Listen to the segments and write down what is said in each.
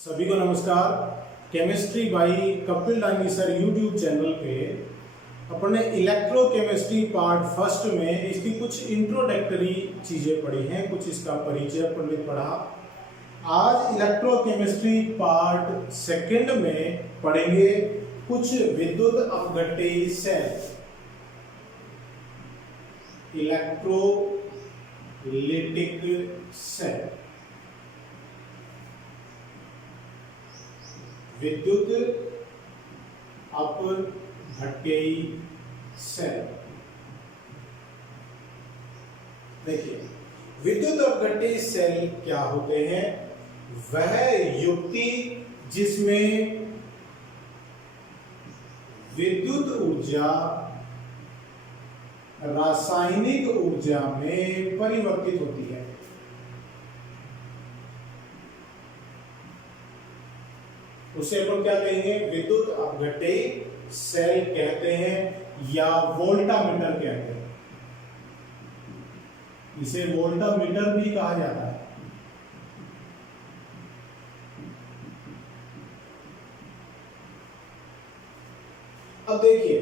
सभी को नमस्कार। Chemistry by Kapil Dangi sir YouTube channel पे अपन ने इलेक्ट्रोकेमिस्ट्री पार्ट फर्स्ट में इसकी कुछ इंट्रोडक्टरी चीजें पढ़ी हैं, कुछ इसका परिचय अपन ने पढ़ा। आज इलेक्ट्रोकेमिस्ट्री पार्ट सेकंड में पढ़ेंगे कुछ विद्युत अपघट्य सेल, इलेक्ट्रोलिटिक सेल। विद्युत अपघट्य सेल। देखिए, विद्युत अपघट्य सेल क्या होते हैं? वह युक्ति जिसमें विद्युत ऊर्जा रासायनिक ऊर्जा में परिवर्तित होती है। उसे अपन क्या कहेंगे? विद्युत अपघट्य सेल कहते हैं या वोल्टामीटर कहते हैं। इसे वोल्टामीटर भी कहा जाता है। अब देखिए,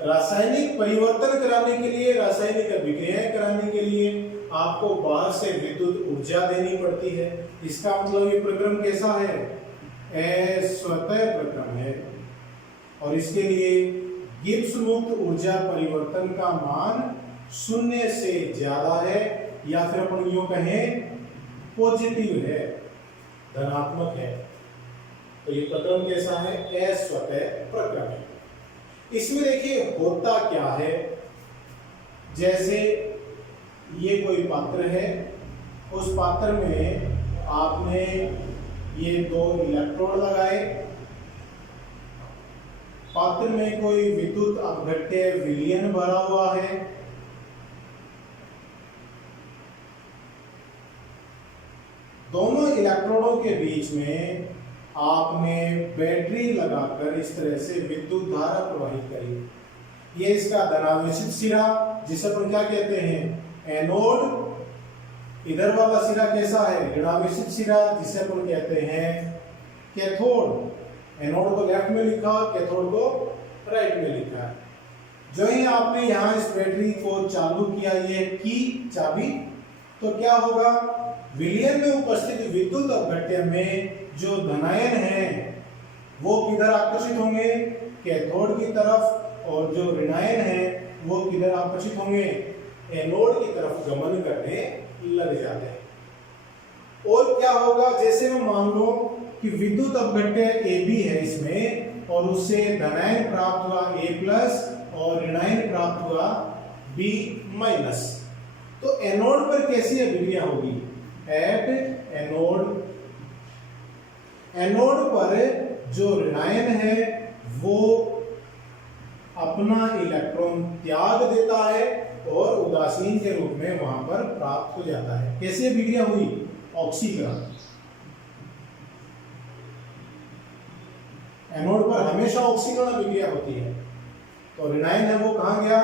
रासायनिक परिवर्तन कराने के लिए, रासायनिक अभिक्रियाएं कराने के लिए आपको बाहर से विद्युत ऊर्जा देनी पड़ती है। इसका मतलब ये प्रक्रम कैसा है? अस्वतः प्रक्रम है। और इसके लिए गिब्स मुक्त ऊर्जा परिवर्तन का मान 0 से ज्यादा है, या फिर अपन यूं कहें पॉजिटिव है, धनात्मक है। तो ये प्रक्रम कैसा है? अस्वतः प्रक्रम है। इसमें देखिए होता क्या है, जैसे ये कोई पात्र है, उस पात्र में आपने ये 2 इलेक्ट्रोड लगाए, पात्र में कोई विद्युत अपघट्य विलयन भरा हुआ है। दोनों इलेक्ट्रोडों के बीच में आपने बैटरी लगाकर इस तरह से विद्युत धारा प्रवाहित करी। ये इसका धनावेशित सिरा, जिसे अपन क्या कहते हैं? एनोड। इधर वाला सिरा कैसा है? ऋणावेशित सिरा, जिसे अपन कहते हैं कैथोड। एनोड को लेफ्ट में लिखा और कैथोड को राइट में लिखा। जो ही आपने यहाँ इस बैटरी को चालू किया, ये की चाबी, तो क्या होगा? विलयन में उपस्थित विद्युत अपघट्य में जो धनायन है वो किधर आकर्षित होंगे? कैथोड की तरफ। और जो ऋणायन है वो किधर आकर्षित होंगे? एनोड की तरफ गमन करने लग जाते हैं। और क्या होगा? जैसे में मान लो कि विद्युत अपघट्य AB है इसमें, और उससे धनायन प्राप्त हुआ A+ और ऋणायन प्राप्त हुआ B-। तो एनोड पर कैसी अभिक्रिया होगी? एट एनोड पर जो ऋणायन है वो अपना इलेक्ट्रॉन त्याग देता है और उदासीन के रूप में वहां पर प्राप्त हो जाता है। कैसी अभिक्रिया हुई? ऑक्सीकरण। एनोड पर हमेशा ऑक्सीकरण अभिक्रिया होती है। तो ऋणायन है वो कहां गया?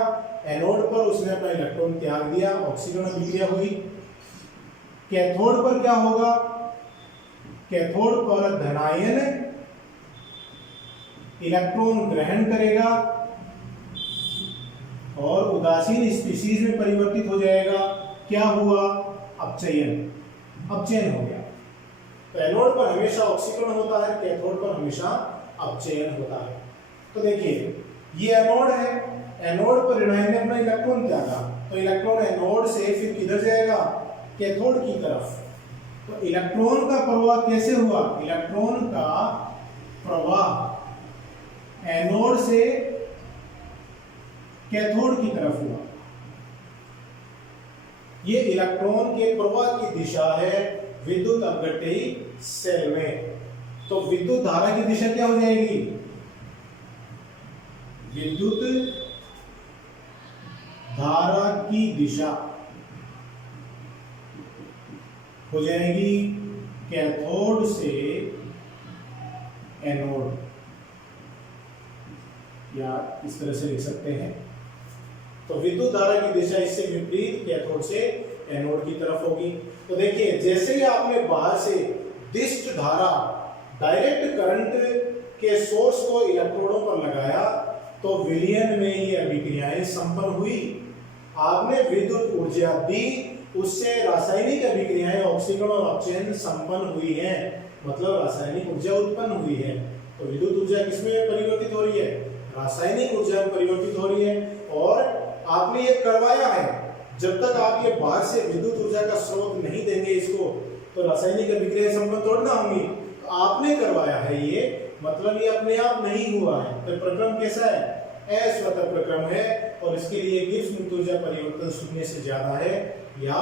एनोड पर उसने अपना इलेक्ट्रॉन त्याग दिया, ऑक्सीकरण अभिक्रिया हुई। कैथोड पर क्या होगा? कैथोड पर धनायन इलेक्ट्रॉन ग्रहण करेगा और उदासीन स्पीशीज में परिवर्तित हो जाएगा। क्या हुआ? अपचयन हो गया। तो एनोड पर हमेशा ऑक्सीकरण होता है, कैथोड पर हमेशा अपचयन होता है। तो देखिए, ये एनोड है, एनोड पर ऋणायन ने अपना इलेक्ट्रॉन त्यागा, तो इलेक्ट्रॉन एनोड से फिर किधर जाएगा? कैथोड की तरफ। तो इलेक्ट्रॉन का प्रवाह कैसे हुआ? इलेक्ट्रॉन का प्रवाह एनोड से कैथोड की तरफ हुआ। ये इलेक्ट्रॉन के प्रवाह की दिशा है विद्युत अपघट्य सेल में। तो विद्युत धारा की दिशा क्या हो जाएगी? विद्युत धारा की दिशा हो जाएगी कैथोड से एनोड, या इस तरह से लिख सकते हैं। तो विद्युत धारा की दिशा इससे विपरीत कैथोड से एनोड की तरफ होगी। तो देखिए जैसे ही आपने बाहर से दिष्ट धारा डायरेक्ट करंट के सोर्स को इलेक्ट्रोडों पर लगाया तो विलयन में ये अभिक्रियाएं संपन्न हुई। आपने विद्युत ऊर्जा दी, उससे रासायनिक अभिक्रियाएं ऑक्सीकरण और अपचयन संपन्न हुई हैं, मतलब रासायनिक ऊर्जा उत्पन्न हुई है। तो विद्युत ऊर्जा किसमें परिवर्तित हो रही है? रासायनिक ऊर्जा में परिवर्तित हो रही है। और आपने ये करवाया है। जब तक आप ये बाहर से विद्युत ऊर्जा का स्रोत नहीं देंगे इसको, तो रासायनिक अभिक्रियाएं संपन्न थोड़ी ना होंगी। तो आपने करवाया है ये, मतलब ये अपने आप नहीं हुआ है। तो प्रक्रम कैसा है? अस्वतः प्रक्रम है, और इसके लिए गिब्स मुक्त ऊर्जा परिवर्तन शून्य से ज्यादा है या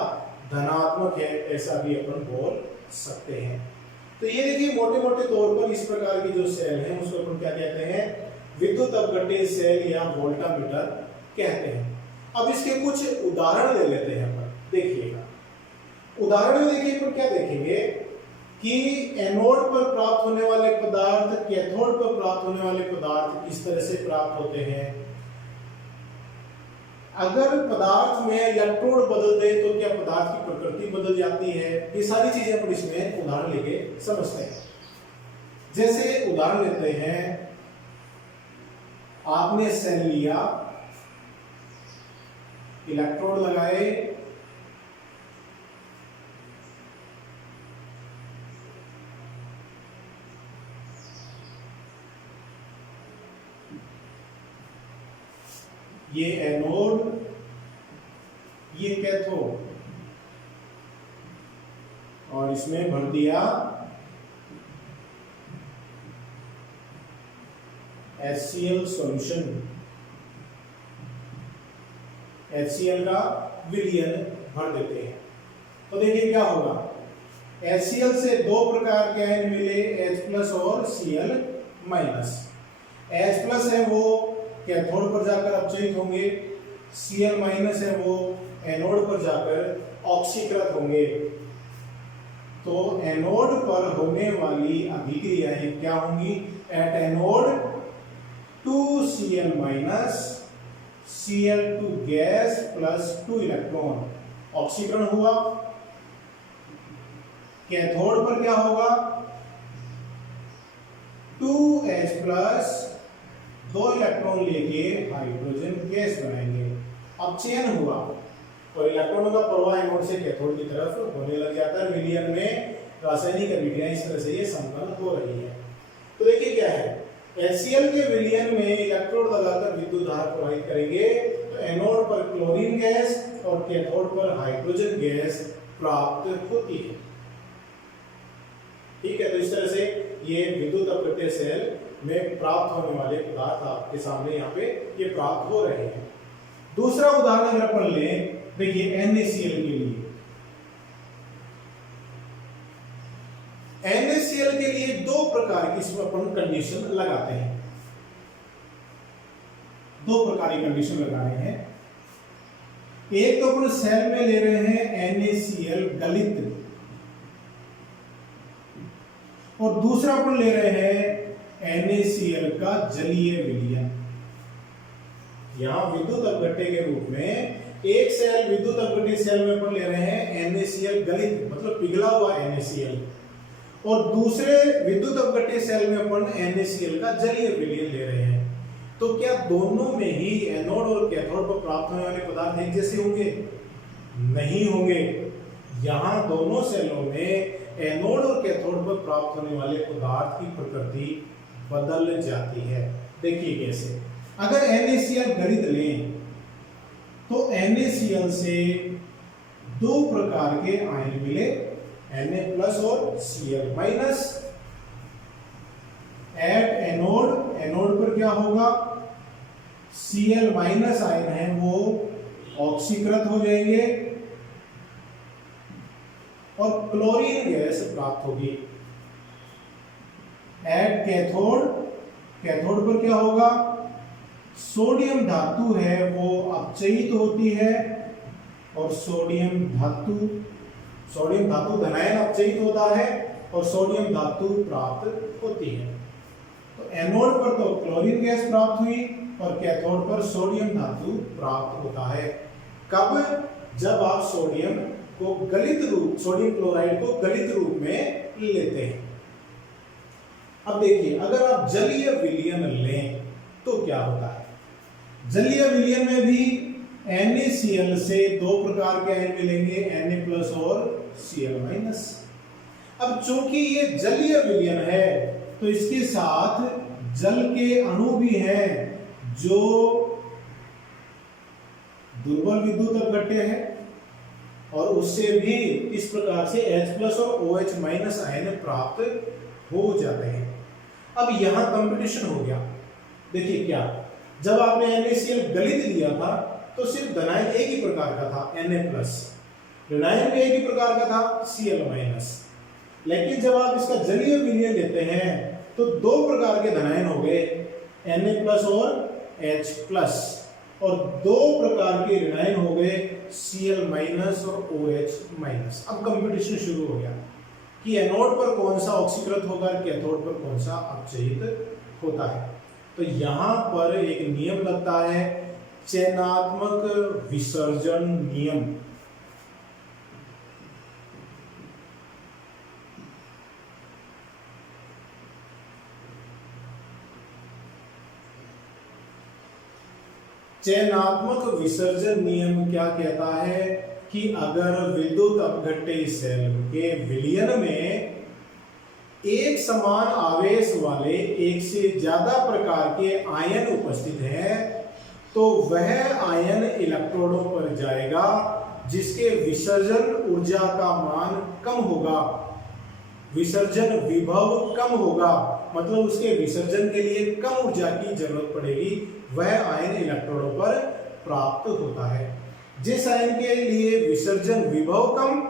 धनात्मक है, ऐसा भी अपन बोल सकते हैं। तो ये देखिए मोटे मोटे तौर पर इस प्रकार की जो सेल है उसको अपन क्या कहते हैं? विद्युत अपघट्य सेल या वोल्टामीटर कहते हैं। अब इसके कुछ उदाहरण ले लेते हैं अपन, देखिएगा। उदाहरण में देखिए अपन क्या देखेंगे कि एनोड पर प्राप्त होने वाले पदार्थ कैथोड पर प्राप्त होने वाले पदार्थ किस तरह से प्राप्त होते हैं। अगर पदार्थ में इलेक्ट्रोड बदल दे तो क्या पदार्थ की प्रकृति बदल जाती है? ये सारी चीजें अपन इसमें उदाहरण लेके समझते हैं। जैसे उदाहरण लेते हैं, आपने सेल लिया, इलेक्ट्रोड लगाए, ये एनोड, ये कैथोड, और इसमें भर दिया HCl सॉल्यूशन। HCl का विलयन भर देते हैं। तो देखिए क्या होगा। HCl से दो प्रकार के आयन मिले, H+ और Cl-। H+ है वो कैथोड पर जाकर अपचयित होंगे, Cl- है वो एनोड पर जाकर ऑक्सीकृत होंगे। तो एनोड पर होने वाली अभिक्रियाएं क्या होंगी? At anode 2Cl- Cl2 gas plus 2 electron ऑक्सीकरण हुआ। कैथोड पर क्या होगा? 2H+ 2 इलेक्ट्रॉन लेके हाइड्रोजन गैस बनाएंगे, अपचयन हुआ, और इलेक्ट्रॉनों का प्रवाह एनोड से कैथोड की तरफ होने लग जाता है। विलयन में रासायनिक अभिक्रियाएं इस तरह से ये संपन्न हो रही है। तो देखिए क्या है, HCl के विलयन में इलेक्ट्रोड लगाकर विद्युत धारा प्रवाहित करेंगे तो एनोड पर क्लोरीन गैस और कैथोड पर हाइड्रोजन गैस प्राप्त होती है। ठीक है, तो इस तरह से ये विद्युत अपघट्य सेल में प्राप्त होने वाले पदार्थ आपके सामने यहाँ पे ये प्राप्त हो रहे हैं। दूसरा उदाहरण अगर अपन लें, देखिए NaCl के लिए। NaCl के लिए दो प्रकार की इसमें अपन कंडीशन लगाते हैं। दो प्रकार की कंडीशन लगा रहे हैं। एक तो अपन सेल में ले रहे हैं NaCl गलित, और दूसरा अपन ले रहे हैं NaCl का जलीय विलयन। यहां विद्युत अपघट्य के रूप में एक सेल विद्युत अपघट्य सेल में अपन ले रहे हैं NaCl गलित, मतलब पिघला हुआ NaCl, और दूसरे विद्युत अपघट्य सेल में अपन NaCl का जलीय विलयन ले रहे हैं। तो क्या दोनों में ही एनोड और कैथोड पर प्राप्त होने वाले पदार्थ एक जैसे होंगे? नहीं होंगे। यहां दोनों सेलों में एनोड और कैथोड पर प्राप्त होने वाले पदार्थ की प्रकृति बदल जाती है। देखिए कैसे। अगर NaCl गलित लें तो NaCl से दो प्रकार के आयन मिले, Na+ और Cl-। एट एनोड, एनोड पर क्या होगा? Cl- आयन है वो ऑक्सीकृत हो जाएंगे और क्लोरीन गैस प्राप्त होगी। एट कैथोड, कैथोड पर क्या होगा? सोडियम धातु है वो अपचयित होती है, और सोडियम धातु धनायन अपचयित होता है और सोडियम धातु प्राप्त होती है। तो एनोड पर तो क्लोरीन गैस प्राप्त हुई और कैथोड पर सोडियम धातु प्राप्त होता है। कब? जब आप सोडियम क्लोराइड को गलित रूप में लेते हैं। अब देखिए, अगर आप जलीय विलयन लें तो क्या होता है। जलीय विलयन में भी NaCl से दो प्रकार के आयन मिलेंगे, Na+ और Cl-। अब चूंकि ये जलीय विलयन है तो इसके साथ जल के अणु भी हैं जो दुर्बल विद्युत अपघट्य है और उससे भी इस प्रकार से H+ और OH- आयन प्राप्त हो जाते हैं। अब यहां कंपटीशन हो गया। देखिए क्या, जब आपने NaCl गलित लिया था तो सिर्फ धनायन एक ही प्रकार का था, Na+, ऋणायन भी एक ही प्रकार का था, Cl-। लेकिन जब आप इसका जलीय विलयन लेते हैं तो दो प्रकार के धनायन हो गए, Na+ और H+, और दो प्रकार के ऋणायन हो गए, Cl- और OH-। अब कंपटीशन शुरू हो गया कि एनोड पर कौन सा ऑक्सीकृत होगा, कैथोड पर कौन सा अपचयित होता है। तो यहां पर एक नियम लगता है, चयनात्मक विसर्जन नियम। चयनात्मक विसर्जन नियम क्या कहता है कि अगर विद्युत अपघट्य सेल के विलयन में एक समान आवेश वाले एक से ज्यादा प्रकार के आयन उपस्थित हैं तो वह आयन इलेक्ट्रोडों पर जाएगा जिसके विसर्जन ऊर्जा का मान कम होगा, विसर्जन विभव कम होगा, मतलब उसके विसर्जन के लिए कम ऊर्जा की जरूरत पड़ेगी, वह आयन इलेक्ट्रोडों पर प्राप्त होता है। जिस आयन के लिए विसर्जन विभव कम,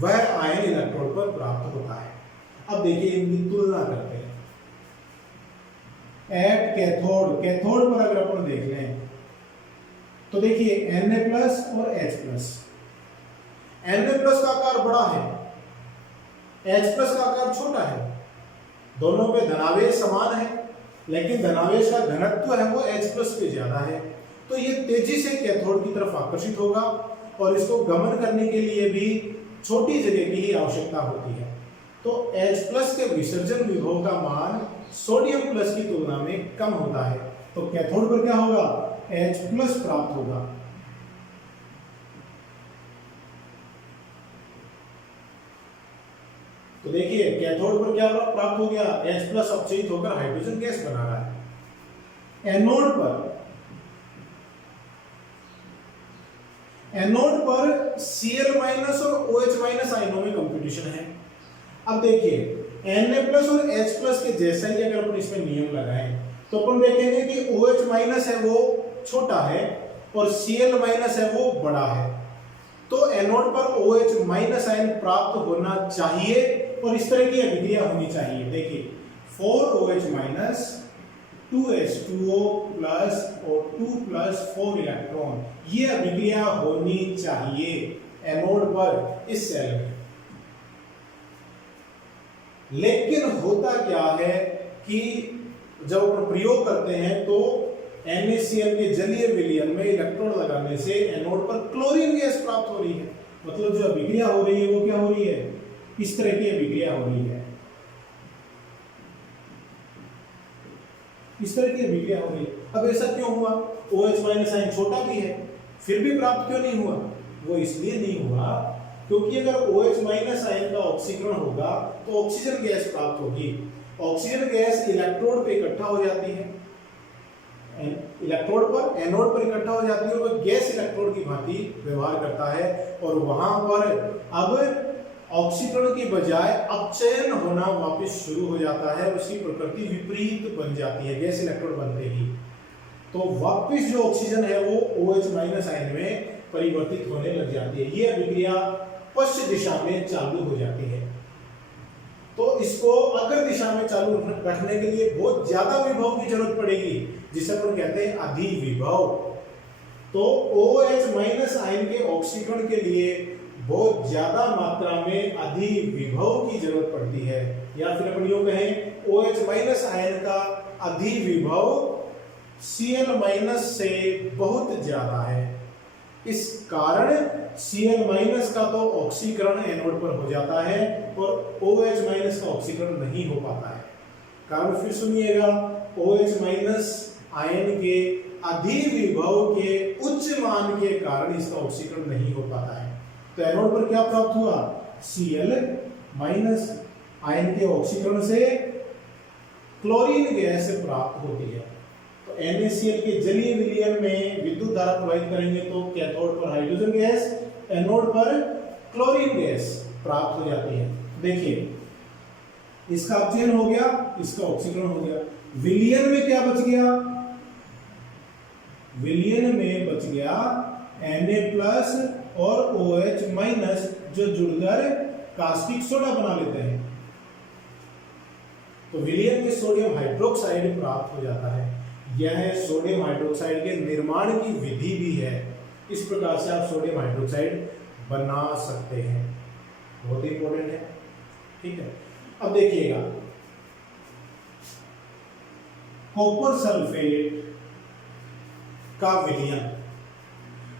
वह आयन इलेक्ट्रोड पर प्राप्त होता है। अब देखिए इनकी तुलना करते हैं। एट कैथोड, कैथोड पर अगर अपन देख लें तो देखिए Na+ और H+। Na+ का आकार बड़ा है, H+ का आकार छोटा है, दोनों पे धनावेश समान है, लेकिन धनावेश का घनत्व है वो H+ पे ज्यादा है, तो ये तेजी से कैथोड की तरफ आकर्षित होगा और इसको गमन करने के लिए भी छोटी जगह की ही आवश्यकता होती है। तो H+ के विसर्जन विभव का मान सोडियम+ की तुलना में कम होता है, तो कैथोड पर क्या होगा, H+ प्राप्त होगा। तो देखिए कैथोड पर क्या प्राप्त हो गया, H+ अपचयित होकर हाइड्रोजन गैस बना रहा है। एनोड पर Cl- और OH- आयनों में कंपटीशन है। अब देखिए Na+ और H+ के जैसा ही अगर अपन इसमें नियम लगाएं तो अपन देखेंगे कि OH- है वो छोटा है और Cl- है वो बड़ा है, तो एनोड पर OH- आयन प्राप्त होना चाहिए और इस तरह की अभिक्रिया होनी चाहिए। देखिए 4OH- 2H2O+ और 2+4 इलेक्ट्रॉन, ये अभिक्रिया होनी चाहिए एनोड पर इस सेल में। लेकिन होता क्या है कि जब अपन प्रयोग करते हैं तो NaCl के जलीय विलयन में इलेक्ट्रोड लगाने से एनोड पर क्लोरीन गैस प्राप्त हो रही है, मतलब जो अभिक्रिया हो रही है वो क्या हो रही है, इस तरह की अभिक्रिया हो रही है, इस तरह की अभिक्रिया हो रही है। अब ऐसा क्यों हुआ, OH- आयन छोटा भी है फिर भी प्राप्त क्यों नहीं हुआ, वो इसलिए नहीं हुआ क्योंकि अगर OH- आयन का ऑक्सीकरण होगा तो ऑक्सीजन गैस प्राप्त होगी, ऑक्सीजन गैस इलेक्ट्रोड पे इकट्ठा हो जाती है, इलेक्ट्रोड पर एनोड पर इकट्ठा हो जाती है और वह गैस इलेक्ट्रोड की भांति व्यवहार करता है और वहां पर अब ऑक्सीकरण की बजाय अपचयन होना वापस शुरू हो जाता है, उसकी प्रकृति विपरीत बन जाती है गैस इलेक्ट्रोड बनते ही, तो वापस जो ऑक्सीजन है वो OH- आयन में परिवर्तित होने लग जाती है। ये अभिक्रिया पश्चिम दिशा में चालू हो जाती है। तो इसको अग्र दिशा में चालू रखने के लिए बहुत ज्यादा विभव की जरूरत पड़ेगी, जिसे अपन कहते हैं अधिविभव। तो OH- आयन के ऑक्सीकरण के लिए बहुत ज्यादा मात्रा में अधिविभव की जरूरत पड़ती है, या फिर अपन यूं कहें OH- आयन का अधिविभव Cl- से बहुत ज्यादा है। इस कारण Cl- का तो ऑक्सीकरण एनोड पर हो जाता है और OH- का ऑक्सीकरण नहीं हो पाता है। कारण फिर सुनिएगा, OH माइनस आयन के अधिविभव के उच्च मान के कारण इसका ऑक्सीकरण नहीं हो पाता है। तो एनोड पर क्या प्राप्त हुआ, Cl माइनस आयन के ऑक्सीकरण से क्लोरीन गैस प्राप्त होती है। तो NaCl के जलीय विलयन में विद्युत धारा प्रवाहित करेंगे तो कैथोड पर हाइड्रोजन गैस, एनोड पर क्लोरीन गैस प्राप्त हो जाती है। देखिए इसका अपचयन हो गया, इसका ऑक्सीकरण हो गया। विलयन में क्या बच गया, विलयन में बच गया Na+ और OH- जो जुड़कर कास्टिक सोडा बना लेते हैं। तो विलयन में सोडियम हाइड्रोक्साइड प्राप्त हो जाता है। यह सोडियम हाइड्रोक्साइड के निर्माण की विधि भी है। इस प्रकार से आप सोडियम हाइड्रोक्साइड बना सकते हैं, बहुत ही इंपॉर्टेंट है। ठीक है, अब देखिएगा कॉपर सल्फेट का विलयन।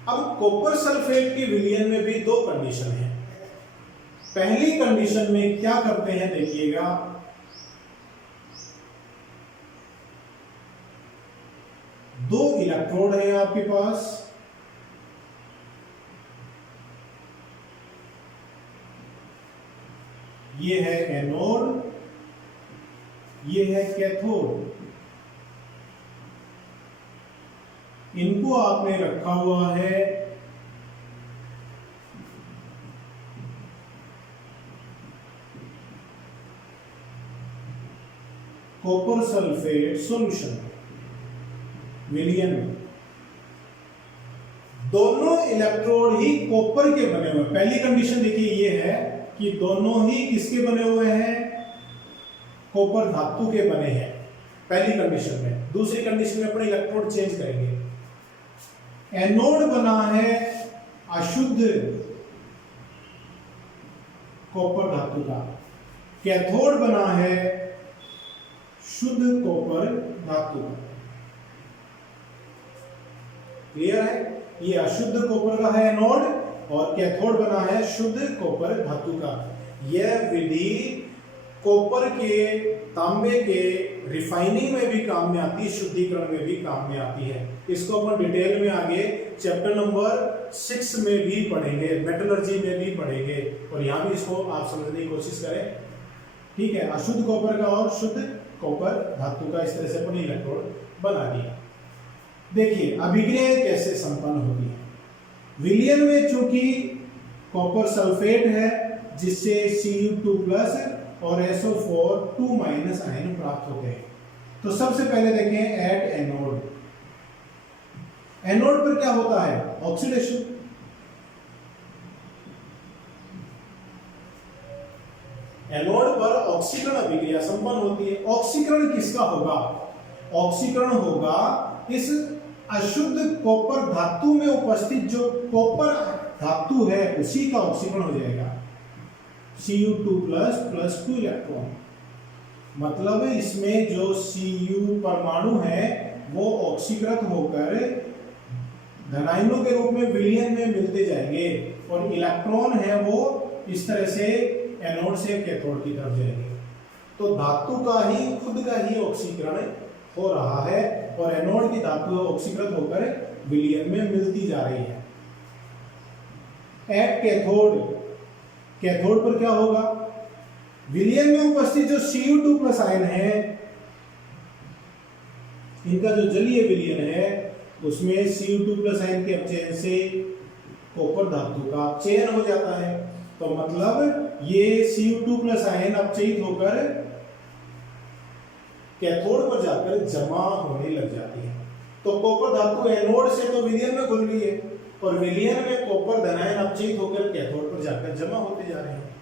अब कॉपर सल्फेट के विलयन में भी दो कंडीशन है। पहली कंडीशन में क्या करते हैं, देखिएगा दो इलेक्ट्रोड है आपके पास, ये है एनोड, ये है कैथोड। इनको आपने रखा हुआ है कॉपर सल्फेट सॉल्यूशन विलयन में। दोनों इलेक्ट्रोड ही कॉपर के बने हुए। पहली कंडीशन देखिए ये है कि दोनों ही किसके बने हुए हैं, कॉपर धातु के बने हैं, पहली कंडीशन में। दूसरी कंडीशन में अपने इलेक्ट्रोड चेंज करेंगे। एनोड बना है अशुद्ध कॉपर धातु का, कैथोड बना है शुद्ध कॉपर धातु का। क्लियर है, ये अशुद्ध कॉपर का है एनोड और कैथोड बना है शुद्ध कॉपर धातु का। यह विधि कॉपर के, तांबे के रिफाइनिंग में भी काम में आती है, शुद्धिकरण में भी काम में आती है। इसको अपन डिटेल में आगे चैप्टर नंबर 6 में भी पढ़ेंगे, मेटलर्जी में भी पढ़ेंगे, और यहां भी इसको आप समझने की कोशिश करें। ठीक है, अशुद्ध कॉपर का और शुद्ध कॉपर धातु का इस तरह से अपन इलेक्ट्रोड बना दिया। देखिए अभिक्रिया कैसे संपन्न होती है। विलयन में चूंकि कॉपर सल्फेट है जिससे Cu2+ और SO4 2- आयन प्राप्त होते हैं। तो सबसे पहले देखें एट एनोड। एनोड पर क्या होता है, ऑक्सीडेशन। एनोड पर ऑक्सीकरण अभिक्रिया संपन्न होती है। ऑक्सीकरण किसका होगा, ऑक्सीकरण होगा इस अशुद्ध कॉपर धातु में उपस्थित जो कॉपर धातु है उसी का ऑक्सीकरण हो जाएगा, Cu2+ + 2 इलेक्ट्रॉन। मतलब इसमें जो Cu परमाणु है वो ऑक्सीकृत होकर धनायनों के रूप में विलयन में मिलते जाएंगे, और इलेक्ट्रॉन है वो इस तरह से एनोड से कैथोड की तरफ जाएंगे। तो धातु का ही खुद का ही ऑक्सीकरण हो रहा है, और एनोड की धातु ऑक्सीकृत होकर विलयन में मिलती जा रही है। एट कैथोड, कैथोड पर क्या होगा, विलयन में उपस्थित जो Cu2+ आयन है, इनका जो जलीय विलयन है उसमें Cu2+ आयन के अपचयन से कॉपर धातु का अपचयन हो जाता है। तो मतलब ये Cu2+ आयन अपचयित होकर कैथोड पर जाकर जमा होने लग जाती है। तो कॉपर धातु एनोड से तो विलयन में घुल रही है, और विलयन में कॉपर धनायन अपचयित होकर कैथोड पर जाकर जमा होते जा रहे हैं।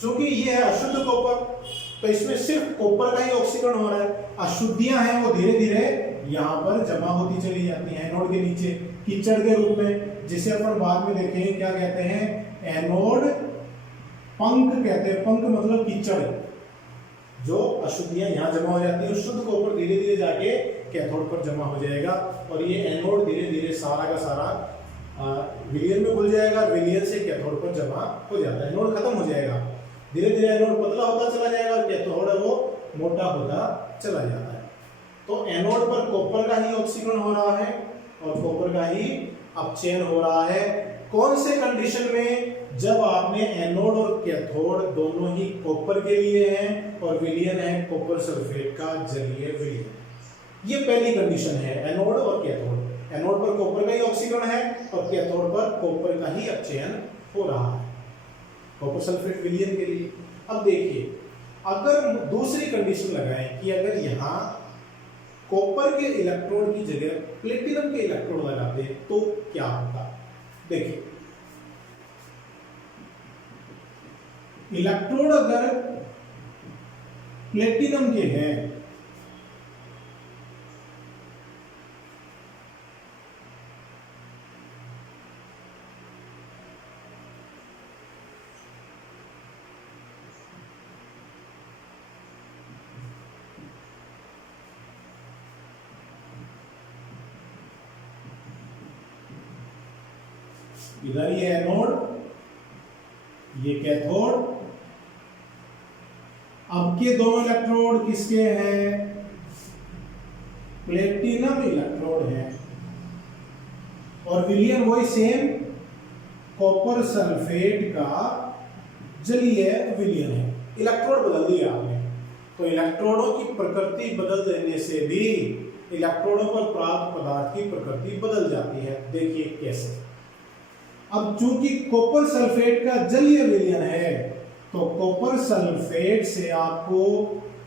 क्योंकि ये है अशुद्ध कॉपर, तो इसमें सिर्फ कॉपर का ही ऑक्सीकरण हो रहा है। अशुद्धियां हैं वो धीरे धीरे यहाँ पर जमा होती चली जाती हैं एनोड के नीचे कीचड़ के रूप में, जिसे अपन बाद में देखेंगे क्या कहते हैं, एनोड पंख कहते हैं। पंख मतलब कीचड़, जो अशुद्धियां यहाँ जमा हो जाती है, शुद्ध कॉपर धीरे धीरे जाके कैथोड पर जमा हो जाएगा, और ये एनोड धीरे धीरे सारा का सारा विलयन में घुल जाएगा, विलयन से कैथोड पर जमा हो जाता है। एनोड खत्म हो जाएगा, धीरे धीरे एनोड पतला होता चला जाएगा और कैथोड है वो मोटा होता चला जाता है। तो एनोड पर कॉपर का ही ऑक्सीकरण हो रहा है और कॉपर का ही अपचयन हो रहा है। कौन से कंडीशन में? जब आपने एनोड और कैथोड दोनों ही कॉपर के लिए हैं और विलयन है कॉपर सल्फेट का जलीय विलयन। ये पहली कंडीशन है एनोड और कैथोड। एनोड पर कॉपर का ही ऑक्सीकरण है और कैथोड पर कॉपर का ही अपचयन हो रहा है कॉपर सल्फेट विलयन के लिए। अब देखिए, अगर दूसरी कंडीशन लगाएं कि अगर यहां कॉपर के इलेक्ट्रोड की जगह प्लेटिनम के इलेक्ट्रोड लगाते तो क्या होता? देखिए, इलेक्ट्रोड अगर प्लेटिनम के हैं इधर ये एनोड, ये कैथोड। अब के दोनों इलेक्ट्रोड किसके हैं? प्लेटिनम इलेक्ट्रोड है और विलयन वही सेम कॉपर सल्फेट का जलीय विलयन है। इलेक्ट्रोड बदल दिया आपने, तो इलेक्ट्रोडों की प्रकृति बदल देने से भी इलेक्ट्रोडों पर प्राप्त पदार्थ की प्रकृति बदल जाती है। देखिए कैसे। अब चूंकि कॉपर सल्फेट का जलीय विलयन है तो कॉपर सल्फेट से आपको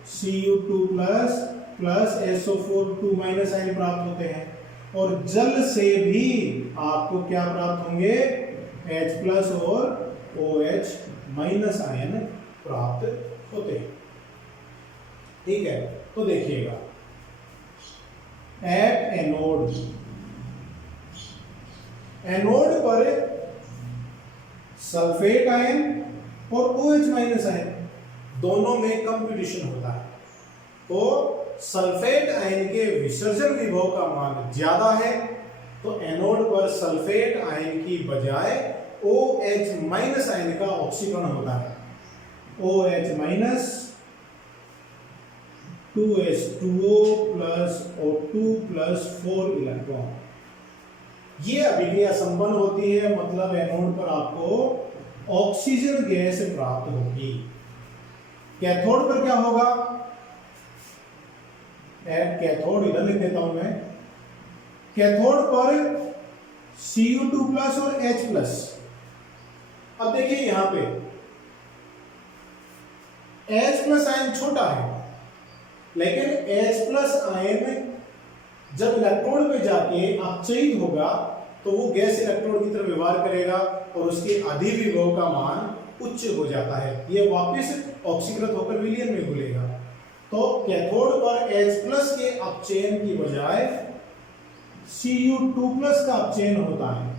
Cu2 प्लस SO4 आयन प्राप्त होते हैं और जल से भी आपको क्या प्राप्त होंगे? H+ और OH- आयन प्राप्त होते हैं। ठीक है, तो देखिएगा, एट एनोड पर सल्फेट आयन और OH- आयन दोनों में कंपटीशन होता है। तो सल्फेट आयन के विसर्जन विभव का मान ज्यादा है, तो एनोड पर सल्फेट आयन की बजाय OH- आयन का ऑक्सीकरण होता है। OH- 2H2O plus O2 plus 4 electron. ये अभिक्रिया संपन्न होती है, मतलब एनोड पर आपको ऑक्सीजन गैस प्राप्त होगी। कैथोड पर क्या होगा? कैथोड इधर लिख देता हूं मैं। कैथोड पर Cu2 प्लस और H+। अब देखिए यहां पे H+ आयन छोटा है, लेकिन H+ आयन जब इलेक्ट्रोड पे जाके अपचयित होगा तो वो गैस इलेक्ट्रोड की तरफ व्यवहार करेगा और उसके अधिविभव का मान उच्च हो जाता है। ये वापस ऑक्सीकृत होकर विलयन में घुलेगा। तो कैथोड पर H+ के अपचयन की बजाय Cu2+ का अपचयन होता है।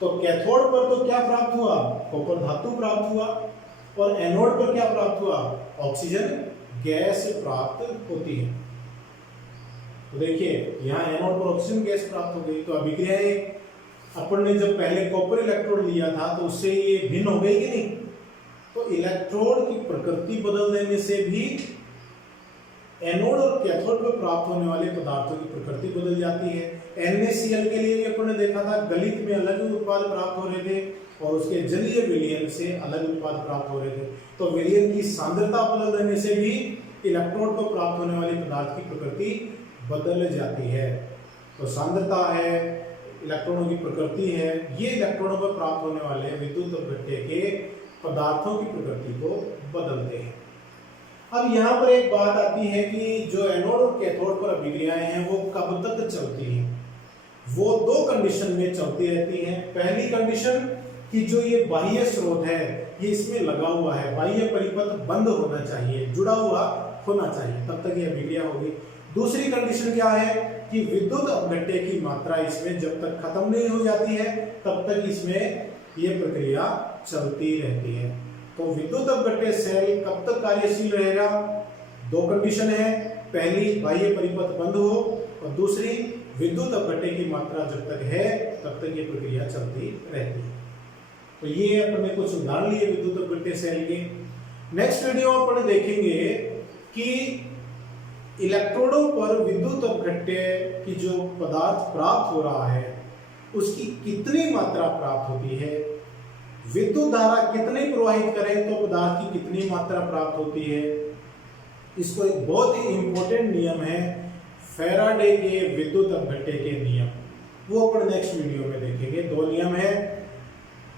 तो कैथोड पर तो क्या प्राप्त हुआ? कॉपर धातु प्राप्त हुआ और एनोड पर क्या प्राप्त हुआ? ऑक्सीजन गैस प्राप्त होती है। तो देखिए यहां एनोड पर ऑक्सीजन गैस प्राप्त हो गई। तो अभिक्रिया अपन ने जब पहले कॉपर इलेक्ट्रोड लिया था तो उससे ये भिन्न हो गई कि नहीं? तो इलेक्ट्रोड की प्रकृति बदल देने से भी एनोड और कैथोड पर प्राप्त होने वाले पदार्थों की प्रकृति बदल जाती है। NaCl के लिए भी अपन ने देखा था गलित में अलग उत्पाद प्राप्त हो रहे थे और उसके जलीय विलयन से अलग उत्पाद प्राप्त हो रहे थे। तो विलयन की सांद्रता बदल देने से भी इलेक्ट्रोड पर प्राप्त होने वाले पदार्थ की प्रकृति बदल जाती है। तो सांद्रता है, इलेक्ट्रॉनों की प्रकृति है, ये इलेक्ट्रॉनों पर प्राप्त होने वाले विद्युत अपघट्य के पदार्थों की प्रकृति को बदलते हैं। अब यहाँ पर एक बात आती है कि जो एनोड और कैथोड पर अभिक्रियाएं हैं वो कब तक चलती हैं? वो दो कंडीशन में चलती रहती हैं। पहली कंडीशन कि जो ये बाह्य स्रोत है ये इसमें लगा हुआ है, बाह्य परिपथ बंद होना चाहिए, जुड़ा हुआ होना चाहिए, तब तक ये अभिक्रिया होगी। दूसरी कंडीशन क्या है कि विद्युत अपघट्य की मात्रा इसमें जब तक खत्म नहीं हो जाती है तब तक इसमें ये प्रक्रिया चलती रहती है। तो विद्युत अपघट्य सेल कब तक कार्यशील रहेगा? दो कंडीशन है, पहली बाह्य परिपथ बंद हो और दूसरी विद्युत अपघट्य की मात्रा जब तक है तब तक ये प्रक्रिया चलती रहती है। तो ये अपने कुछ उदाहरण लिए विद्युत अपघट्य सेल के। नेक्स्ट वीडियो में अपन देखेंगे कि इलेक्ट्रोडों पर विद्युत अपघट्य की जो पदार्थ प्राप्त हो रहा है उसकी कितनी मात्रा प्राप्त होती है, विद्युत धारा कितनी प्रवाहित करें तो पदार्थ की कितनी मात्रा प्राप्त होती है। इसको एक बहुत ही इंपॉर्टेंट नियम है फैराडे के विद्युत अपघट्य के नियम, वो अपन नेक्स्ट वीडियो में देखेंगे। दो नियम है,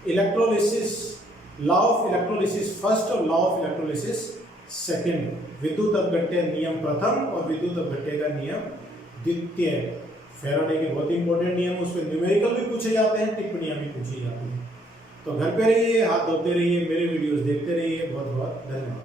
electrolysis, law of electrolysis first और लॉ ऑफ इलेक्ट्रोलिसिस सेकंड, विद्युत अपघट्य नियम प्रथम और विद्युत अपघट्य का नियम द्वितीय। फैराडे के बहुत इंपॉर्टेंट नियम, उसमें न्यूमेरिकल भी पूछे जाते हैं, टिप्पणियां भी पूछी जाती हैं। तो घर पे रहिए, हाथ धोते रहिए, मेरे वीडियोस देखते रहिए। बहुत बहुत धन्यवाद।